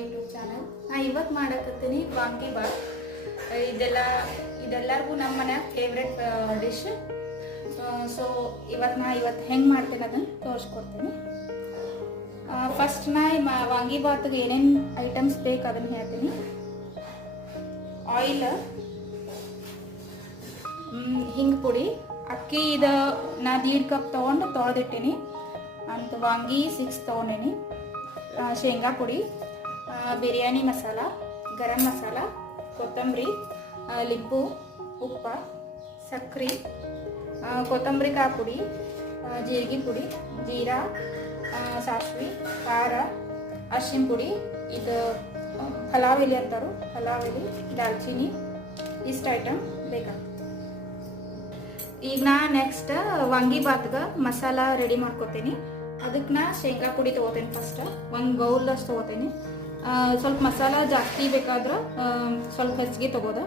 YouTube channel. ನಾ ಇವತ್ತು ಮಾಡಕತ್ತೀನಿ ವಾಂಗಿಬಾತ್. ಇದೆಲ್ಲರಿಗೂ ನಮ್ಮ ಮನ್ಯಾಗ ಫೇವ್ರೆಟ್ ಡಿಶ್. ಸೊ ಇವತ್ತು ಹೆಂಗೆ ಮಾಡ್ತೀನಿ ಅದನ್ನು ತೋರಿಸ್ಕೊಡ್ತೀನಿ. ಫಸ್ಟ್ ನಾ ವಾಂಗಿಬಾತ್ಗೆ ಏನೇನು ಐಟಮ್ಸ್ ಬೇಕು ಅದನ್ನು ಹೇಳ್ತೀನಿ. ಆಯಿಲ್, ಹಿಂಗೆ ಪುಡಿ, ಅಕ್ಕಿ ನಾ 1.5 ಕಪ್ ತೊಗೊಂಡು ತೊಳೆದಿಟ್ಟೀನಿ. ಅಂತ ವಾಂಗಿ 6 ತೊಗೊಂಡೀನಿ. ಶೇಂಗಾ ಪುಡಿ, ಬಿರಿಯಾನಿ ಮಸಾಲ, ಗರಂ ಮಸಾಲ, ಕೊತ್ತಂಬರಿ, ಲಿಂಬು, ಉಪ್ಪ, ಸಕ್ಕರೆ, ಕೊತ್ತಂಬರಿ ಕಾಯಿ ಪುಡಿ, ಜೀರಿಗೆ ಪುಡಿ, ಜೀರಾ, ಸಾಸಿವೆ, ಖಾರ, ಅರಿಶಿನ ಪುಡಿ, ಇದು ಪಲಾವ್ ಎಲೆ ಅಂತಾರು, ಪಲಾವ್ ಎಲೆ, ದಾಲ್ಚಿನ್ನಿ, ಇಷ್ಟು ಐಟಮ್ ಬೇಕಾಗ್ತದೆ. ಈಗ ನಾ ನೆಕ್ಸ್ಟ್ ವಾಂಗಿಬಾತ್ಗೆ ಮಸಾಲ ರೆಡಿ ಮಾಡ್ಕೊತೀನಿ. ಅದಕ್ಕೆ ನಾ ಶೇಂಗಾ ಪುಡಿ ತೊಗೋತೀನಿ. ಫಸ್ಟ್ ಒಂದು ಬೌಲ್ ಅಷ್ಟು ತೊಗೋತೀನಿ. ಸ್ವಲ್ಪ ಮಸಾಲ ಜಾಸ್ತಿ ಬೇಕಾದ್ರೆ ಸ್ವಲ್ಪ ಹೆಚ್ಚಿಗೆ ತೊಗೋದ.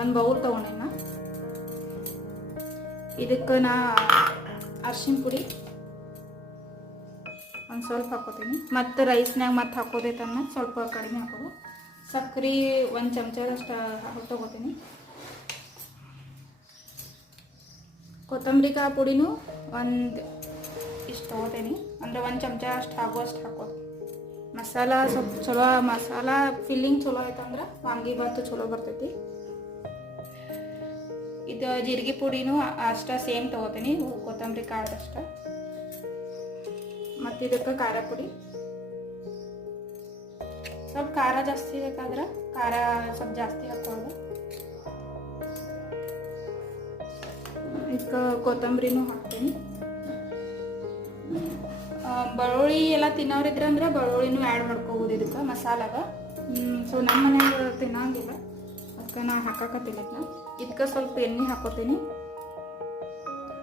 ಒಂದು ಬೌಲ್ ತೊಗೊಂಡೇನ. ಇದಕ್ಕೆ ನಾ ಅರಿಶಿನ ಪುಡಿ ಒಂದು ಸ್ವಲ್ಪ ಹಾಕೋತೀನಿ. ಮತ್ತು ರೈಸ್ನಾಗ ಮತ್ತೆ ಹಾಕೋದೈತನ್ನ ಸ್ವಲ್ಪ ಕಡಿಮೆ ಹಾಕೋದು. ಸಕ್ಕರೆ 1 ಚಮಚದಷ್ಟು ತೊಗೋತೀನಿ. ಕೊತ್ತಂಬರಿ ಕಾಯಿ ಪುಡಿನೂ ಇಷ್ಟು ತೊಗೋತೀನಿ. ಅಂದರೆ 1 ಚಮಚ ಅಷ್ಟು ಆಗುವಷ್ಟು ಹಾಕೋದು. ಮಸಾಲ ಸ್ವಲ್ಪ ಚಲೋ, ಮಸಾಲ ಫಿಲ್ಲಿಂಗ್ ಚಲೋ ಆಯ್ತಂದ್ರೆ ವಾಂಗಿಬಾತು ಚಲೋ ಬರ್ತೈತಿ. ಇದು ಜೀರಿಗೆ ಪುಡಿನೂ ಅಷ್ಟ ಸೇಮ್ ತೊಗೋತೀನಿ, ಕೊತ್ತಂಬರಿ ಕಾಳದಷ್ಟ. ಮತ್ತು ಇದಕ್ಕೆ ಖಾರ ಪುಡಿ, ಸ್ವಲ್ಪ ಖಾರ ಜಾಸ್ತಿ ಬೇಕಾದ್ರೆ ಖಾರ ಸ್ವಲ್ಪ ಜಾಸ್ತಿ ಹಾಕೊಳ್ಳೋದು. ಇದಕ್ಕೆ ಕೊತ್ತಂಬರಿನೂ ಹಾಕ್ತೀನಿ. ಬೆಳ್ಳುಳ್ಳಿ ಎಲ್ಲ ತಿನ್ನೋರಿದ್ರಂದ್ರೆ ಬೆಳ್ಳುಳ್ಳಿನೂ ಆ್ಯಡ್ ಮಾಡ್ಕೋಬೋದು ಇದಕ್ಕೆ ಮಸಾಲಾಗ. ಸೊ ನಮ್ಮ ಮನೆಯಾಗ ತಿನ್ನಂಗಿಲ್ಲ, ಅದಕ್ಕೆ ನಾ ಹಾಕಕತ್ತಿಲ್ಲ. ಇದಕ್ಕೆ ಸ್ವಲ್ಪ ಎಣ್ಣೆ ಹಾಕೋತೀನಿ,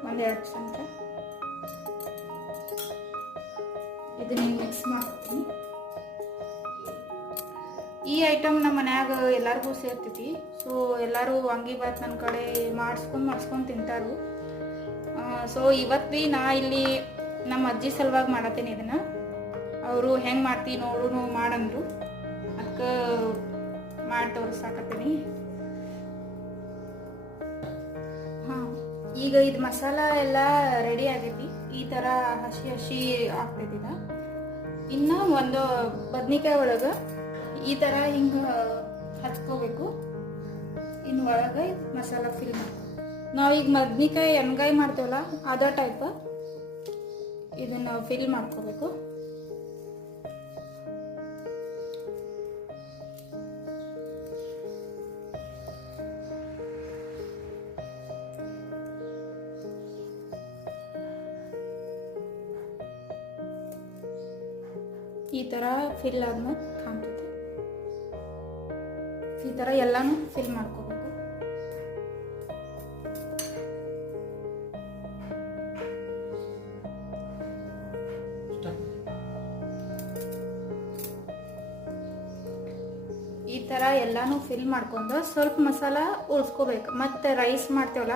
1-2 ಚಮಚ. ಇದನ್ನ ಮಿಕ್ಸ್ ಮಾಡ್ತೀನಿ. ಈ ಐಟಮ್ ನಮ್ಮ ಮನ್ಯಾಗ ಎಲ್ಲರಿಗೂ ಸೇರ್ತೈತಿ. ಸೊ ಎಲ್ಲರೂ ವಾಂಗಿಬಾತ್ ನನ್ನ ಕಡೆ ಮಾಡಿಸ್ಕೊಂಡು ತಿಂತಾರು. ಸೊ ಇವತ್ತು ನಾ ಇಲ್ಲಿ ನಮ್ಮ ಅಜ್ಜಿ ಸಲುವಾಗಿ ಮಾಡತ್ತೀನಿ ಇದನ್ನು. ಅವರು ಹೆಂಗೆ ಮಾಡ್ತೀವಿ ನೋಡು ಮಾಡಂದ್ರು, ಅದಕ್ಕೆ ಮಾಡಿ ತೋರಿಸಾಕತ್ತೀನಿ. ಹಾಂ, ಈಗ ಇದು ಮಸಾಲ ಎಲ್ಲ ರೆಡಿ ಆಗೈತಿ. ಈ ಥರ ಹಸಿ ಆಗ್ತೈತಿ. ಇನ್ನು ಒಂದು ಬದ್ನಿಕಾಯಿ ಒಳಗೆ ಈ ಥರ ಹಿಂಗೆ ಹಚ್ಕೋಬೇಕು. ಇನ್ನು ಒಳಗೆ ಮಸಾಲ ಫಿಲ್ ಮಾಡ್ಕೊ. ನಾವೀಗ ಬದ್ನಿಕಾಯಿ ಎಣ್ಗಾಯಿ ಮಾಡ್ತೇವಲ್ಲ ಅದೇ ಟೈಪ್ ಇದನ್ನು ಫಿಲ್ ಮಾಡ್ಕೋಬೇಕು. ಈ ಥರ ಫಿಲ್ ಆದ್ಮೇಲೆ ಕಾಣ್ತೈತಿ. ಈ ಥರ ಎಲ್ಲಾನು ಫಿಲ್ ಮಾಡ್ಕೋಬೇಕು. ಈ ಥರ ಎಲ್ಲಾನು ಫಿಲ್ ಮಾಡ್ಕೊಂಡು ಸ್ವಲ್ಪ ಮಸಾಲ ಉಳಿಸ್ಕೋಬೇಕು. ಮತ್ತೆ ರೈಸ್ ಮಾಡ್ತೇವಲ್ಲ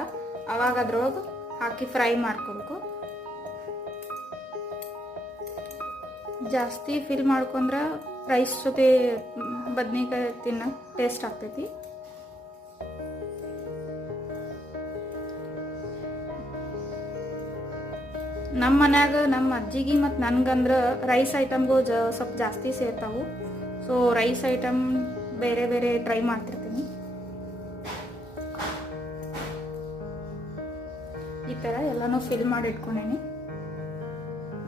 ಅವಾಗ ಅದ್ರೊಳಗೆ ಹಾಕಿ ಫ್ರೈ ಮಾಡ್ಕೋಬೇಕು. ಜಾಸ್ತಿ ಫಿಲ್ ಮಾಡ್ಕೊಂಡ್ರೆ ರೈಸ್ ಜೊತೆ ಬದ್ನಿಕಾಯಿ ತಿನ್ನೋಕೆ ಟೇಸ್ಟ್ ಆಗ್ತೈತಿ. ನಮ್ಮ ಮನ್ಯಾಗ ನಮ್ಮ ಅಜ್ಜಿಗೆ ಮತ್ತು ನನಗಂದ್ರೆ ರೈಸ್ ಐಟಮ್ಗಳು ಸ್ವಲ್ಪ ಜಾಸ್ತಿ ಸೇರ್ತಾವು. ಸೊ ರೈಸ್ ಐಟಮ್ ಬೇರೆ ಬೇರೆ ಟ್ರೈ ಮಾಡ್ತಿರ್ತೀನಿ. ಈ ಥರ ಎಲ್ಲನೂ ಫಿಲ್ ಮಾಡಿ ಇಟ್ಕೊಂಡೇನಿ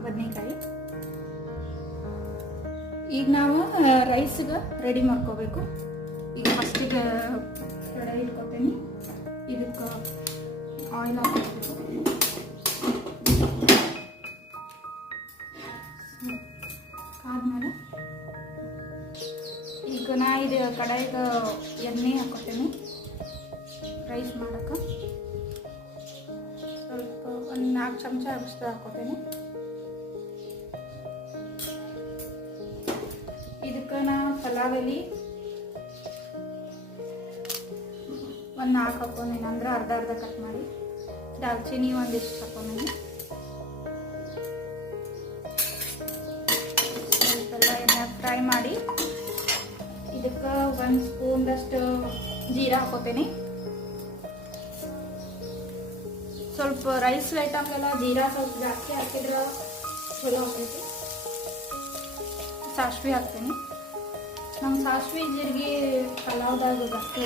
ಬದ್ನಿಕಾಯಿ. ಈಗ ನಾವು ರೈಸ್ಗೆ ರೆಡಿ ಮಾಡ್ಕೋಬೇಕು. ಈಗ ಫಸ್ಟಿಗೆ ಕಡೆ ಇಟ್ಕೊತೀನಿ. ಇದಕ್ಕೆ ಆಯಿಲ್ ಹಾಕಬೇಕು. ಆದಮೇಲೆ ಈಗ ನಾ ಇದು ಕಡಾಯಿಗೆ ಎಣ್ಣೆ ಹಾಕೋತೀನಿ. ರೈಸ್ ಮಾಡೋಕೆ ಸ್ವಲ್ಪ 1-4 ಚಮಚ ಅಷ್ಟು ಹಾಕೋತೀನಿ. ಇದಕ್ಕೆ ನಾ ಪಲಾವ್ ಎಲೆ 4 ಹಾಕೊಂಡೀನಿ, ಅಂದ್ರೆ ಅರ್ಧ ಕಟ್ ಮಾಡಿ. ದಾಲ್ಚಿನ್ನಿ ಒಂದಿಷ್ಟು ಹಾಕೊಂಡೀನಿ. ಸ್ವಲ್ಪ ಎಣ್ಣೆ 1 ಸ್ಪೂನ್ದಷ್ಟು ಜೀರಾ ಹಾಕೋತೀನಿ. ಸ್ವಲ್ಪ ರೈಸ್ ಐಟಮ್ಗೆಲ್ಲ ಜೀರಾ ಸ್ವಲ್ಪ ಜಾಸ್ತಿ ಹಾಕಿದ್ರೆ ಚಲೋ ಆಗ್ತೈತಿ. ಸಾಸಿವೆ ಹಾಕ್ತೀನಿ. ನಂಗೆ ಸಾಸಿವೆ ಜೀರಿಗೆ ಪಲಾವ್ದಾಗ ಜಾಸ್ತಿ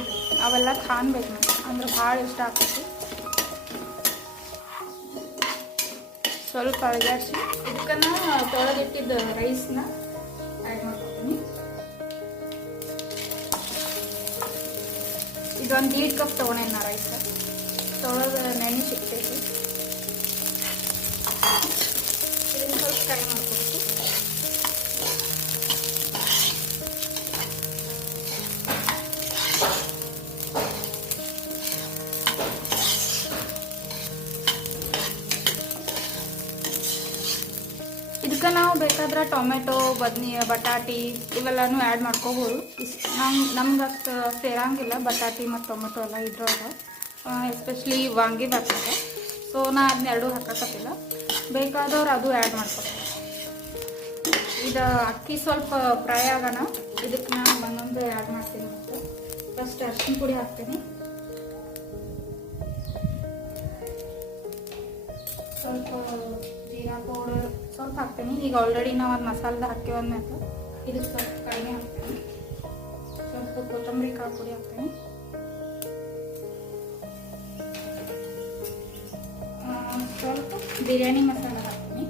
ಅವೆಲ್ಲ ಖಾನ್ಬೇಕು ನಂಗೆ, ಅಂದ್ರೆ ಭಾಳ ಇಷ್ಟ ಆಗ್ತೈತಿ. ಸ್ವಲ್ಪ ಅಳಗಾಡಿಸಿ ಇದಕ್ಕನ್ನ ತೊಳೆದಿಟ್ಟಿದ್ದ ರೈಸ್ನ ಆ್ಯಡ್ ಮಾಡ್ಕೊತೀನಿ. ಇದೊಂದು 1.5 ಕಪ್ ತೊಗೊಂಡೇನಿ ನಾ ರೈಸ್. ತೊಳೆದು ನೆನೆ ಸಿಗ್ತೈತಿ. ಇದನ್ನು ಸ್ವಲ್ಪ ಫ್ರೈ ಮಾಡ್ಕೊಬೇಕು. ಇದಕ್ಕೆ ನಾವು ಬೇಕಾದ್ರೆ ಟೊಮೆಟೊ, ಬಟಾಟಿ ಇವೆಲ್ಲನೂ ಆ್ಯಡ್ ಮಾಡ್ಕೋಬೋದು. ನಮ್ಗೆ ಅಷ್ಟು ಸೇರಂಗಿಲ್ಲ ಬಟಾಟಿ ಮತ್ತು ಟೊಮೆಟೊ ಎಲ್ಲ ಇದ್ರೊಳಗೆ, ಎಸ್ಪೆಷಲಿ ವಾಂಗಿ ಬರ್ತದೆ. ಸೊ ನಾ ಅದನ್ನ ಎರಡೂ ಹಾಕಕತ್ತಿಲ್ಲ. ಬೇಕಾದವ್ರು ಅದು ಆ್ಯಡ್ ಮಾಡ್ಕೊತಾರೆ. ಇದು ಅಕ್ಕಿ ಸ್ವಲ್ಪ ಫ್ರೈ ಆಗೋಣ. ಇದಕ್ಕೆ ನಾನು ಒಂದೊಂದು ಆ್ಯಡ್ ಮಾಡ್ತೀನಿ. ಮತ್ತು ಫಸ್ಟ್ ಅರಿಶಿನ ಪುಡಿ ಹಾಕ್ತೀನಿ. ಸ್ವಲ್ಪ ಜೀರಾ ಪೌಡರ್ ಸ್ವಲ್ಪ ಹಾಕ್ತೀನಿ. ಈಗ ಆಲ್ರೆಡಿ ನಾವು ಒಂದು ಮಸಾಲದ ಹಾಕಿವಂದ್ಮೇಲೆ ಇದಕ್ಕೆ ಸ್ವಲ್ಪ ಕಡಿಮೆ ಹಾಕ್ತೀನಿ. ಸ್ವಲ್ಪ ಕೊತ್ತಂಬರಿ ಕಾಳು ಪುಡಿ ಹಾಕ್ತೀನಿ. ಸ್ವಲ್ಪ ಬಿರಿಯಾನಿ ಮಸಾಲ ಹಾಕ್ತೀನಿ.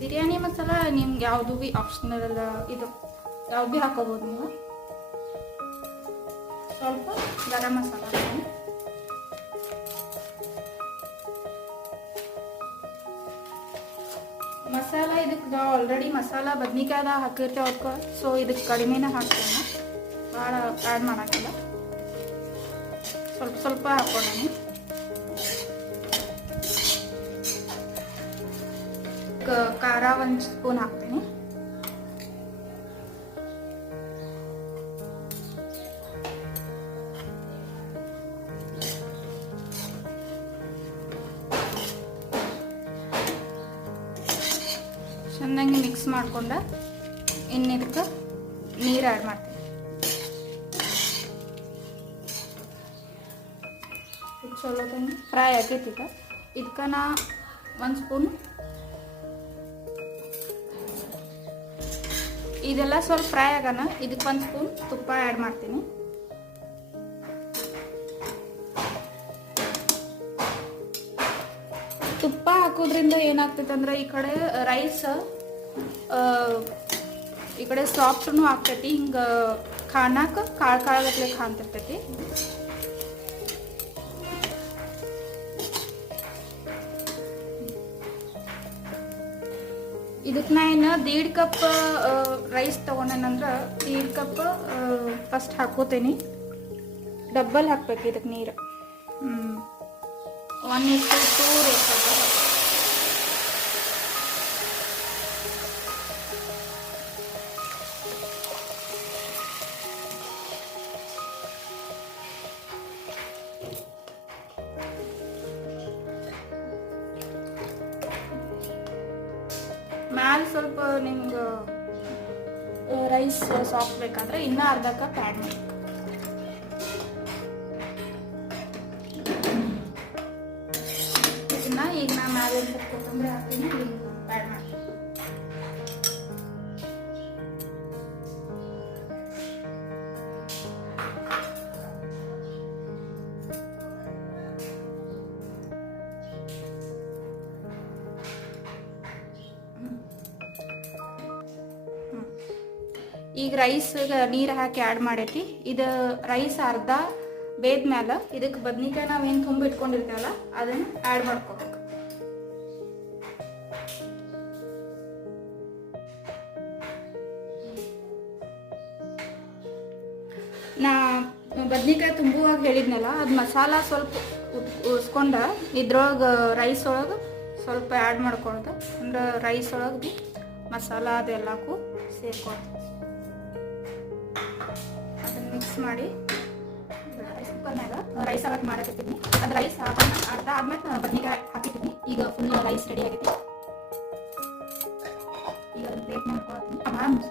ಬಿರಿಯಾನಿ ಮಸಾಲ ನಿಮ್ಗೆ ಯಾವುದು ಭೀ ಆಪ್ಷನಲ್, ಇದು ಯಾವ್ದು ಭೀ ಹಾಕೋಬೋದು ನೀವು. ಸ್ವಲ್ಪ ಗರಂ ಮಸಾಲ ಹಾಕ್ತೀನಿ. ಮಸಾಲ ಇದಕ್ಕೆ ನಾವು ಆಲ್ರೆಡಿ ಮಸಾಲ ಬದ್ನಿಕಾಯ್ದ ಹಾಕಿರ್ತೇವೆ ಅದಕ್ಕೆ. ಸೊ ಇದಕ್ಕೆ ಕಡಿಮೆನೇ ಹಾಕ್ತೇನೆ, ಭಾಳ ಆ್ಯಡ್ ಮಾಡೋಕ್ಕಿಲ್ಲ. ಸ್ವಲ್ಪ ಸ್ವಲ್ಪ ಹಾಕ್ಕೊಂಡೇನೆ. ಖಾರ 1 ಸ್ಪೂನ್ ಹಾಕ್ತೀನಿ. ಚೆನ್ನಾಗಿ ಮಿಕ್ಸ್ ಮಾಡ್ಕೊಂಡ ಇನ್ನು ಇದಕ್ಕೆ ನೀರು ಆ್ಯಡ್ ಮಾಡ್ತೀನಿ. ಚಲೋ ಫ್ರೈ ಆಗೈತಿ. ಈಗ ಇದಕ್ಕೆ ನಾ 1 ಸ್ಪೂನ್ ಇದೆಲ್ಲ ಸ್ವಲ್ಪ ಫ್ರೈ ಆಗೋಣ. ಇದಕ್ಕೆ 1 ಸ್ಪೂನ್ ತುಪ್ಪ ಆ್ಯಡ್ ಮಾಡ್ತೀನಿ. ತುಪ್ಪ ಹಾಕೋದ್ರಿಂದ ಏನಾಗ್ತೈತೆ ಅಂದ್ರೆ ಈ ಕಡೆ ರೈಸ್ ಈ ಕಡೆ ಸಾಫ್ಟ್ನು ಆಗ್ತೈತಿ. ಹಿಂಗೆ ಖಾನಾಕ ಕಾಳಗಟ್ಲೆ ಕಾಣ್ತಿರ್ತೈತಿ. ಇದಕ್ಕೆ ನಾ ಏನು 1.5 ಕಪ್ ರೈಸ್ ತೊಗೊಂಡೇನಂದ್ರೆ 1.5 ಕಪ್ ಫಸ್ಟ್ ಹಾಕೋತೀನಿ. ಡಬ್ಬಲ್ ಹಾಕ್ಬೇಕು ಇದಕ್ಕೆ ನೀರು. 1:2 ರೇಷನ್. ಮ್ಯಾಲೆ ಸ್ವಲ್ಪ ನಿಮ್ಗೆ ರೈಸ್ ಸಾಫ್ಟ್ ಬೇಕಾದ್ರೆ ಇನ್ನೂ ಅರ್ಧ ಕಪ್ ಆ್ಯಡ್ ಮಾಡಿ. ಇದನ್ನ ಈಗ ನಾ ಮ್ಯಾಲೆ ಸ್ವಲ್ಪ ಕೊತ್ತಂಬರಿ ಹಾಕ್ತೀನಿ. ಆ್ಯಡ್ ಮಾಡಿ. ಈಗ ರೈಸ್ಗೆ ನೀರು ಹಾಕಿ ಆ್ಯಡ್ ಮಾಡೈತಿ. ಇದು ರೈಸ್ ಅರ್ಧ ಬೇದ್ಮೇಲೆ ಇದಕ್ಕೆ ಬದ್ನಿಕಾಯಿ ನಾವೇನು ತುಂಬ ಇಟ್ಕೊಂಡಿರ್ತೇವಲ್ಲ ಅದನ್ನು ಆ್ಯಡ್ ಮಾಡ್ಕೋಬೇಕು. ನಾ ಬದ್ನಿಕಾಯಿ ತುಂಬುವಾಗ ಹೇಳಿದ್ನಲ್ಲ, ಅದು ಮಸಾಲ ಸ್ವಲ್ಪ ಉಸ್ಕೊಂಡ ಇದ್ರೊಳಗೆ ರೈಸ್ ಒಳಗೆ ಸ್ವಲ್ಪ ಆ್ಯಡ್ ಮಾಡ್ಕೊಳ್ದೆ, ಅಂದ್ರೆ ರೈಸ್ ಒಳಗೆ ಭೀ ಮಸಾಲ ಅದೆಲ್ಲಕ್ಕೂ ಸೇರ್ಕೊಳ್ತೀವಿ. ಅದನ್ನು ಮಿಕ್ಸ್ ಮಾಡಿ ಕುಕ್ಕರ್ನಾಗ ರೈಸ್ ಹಾಕಿ ಮಾಡಕತ್ತೀನಿ. ಅದು ರೈಸ್ ಅರ್ಧ ಆದ್ಮೇಲೆ ಬದ್ನಿಕಾಯಿ ಹಾಕಿದ್ದೀನಿ. ಈಗ ಫುಲ್ ರೈಸ್ ರೆಡಿ ಆಗೈತಿ. ಈಗ ಅದನ್ನು ಪ್ಲೇಟ್ ಮಾಡ್ಕೊಳ್ತೀನಿ.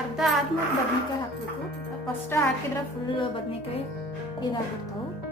ಅರ್ಧ ಆದ್ಮೇಲೆ ಬದ್ನೆಕಾಯಿ ಹಾಕಬೇಕು. ಫಸ್ಟ್ ಹಾಕಿದ್ರೆ ಫುಲ್ ಬದ್ನೆಕಾಯಿ ಇದಾಗ್ಬಿಡ್ತಾವೆ.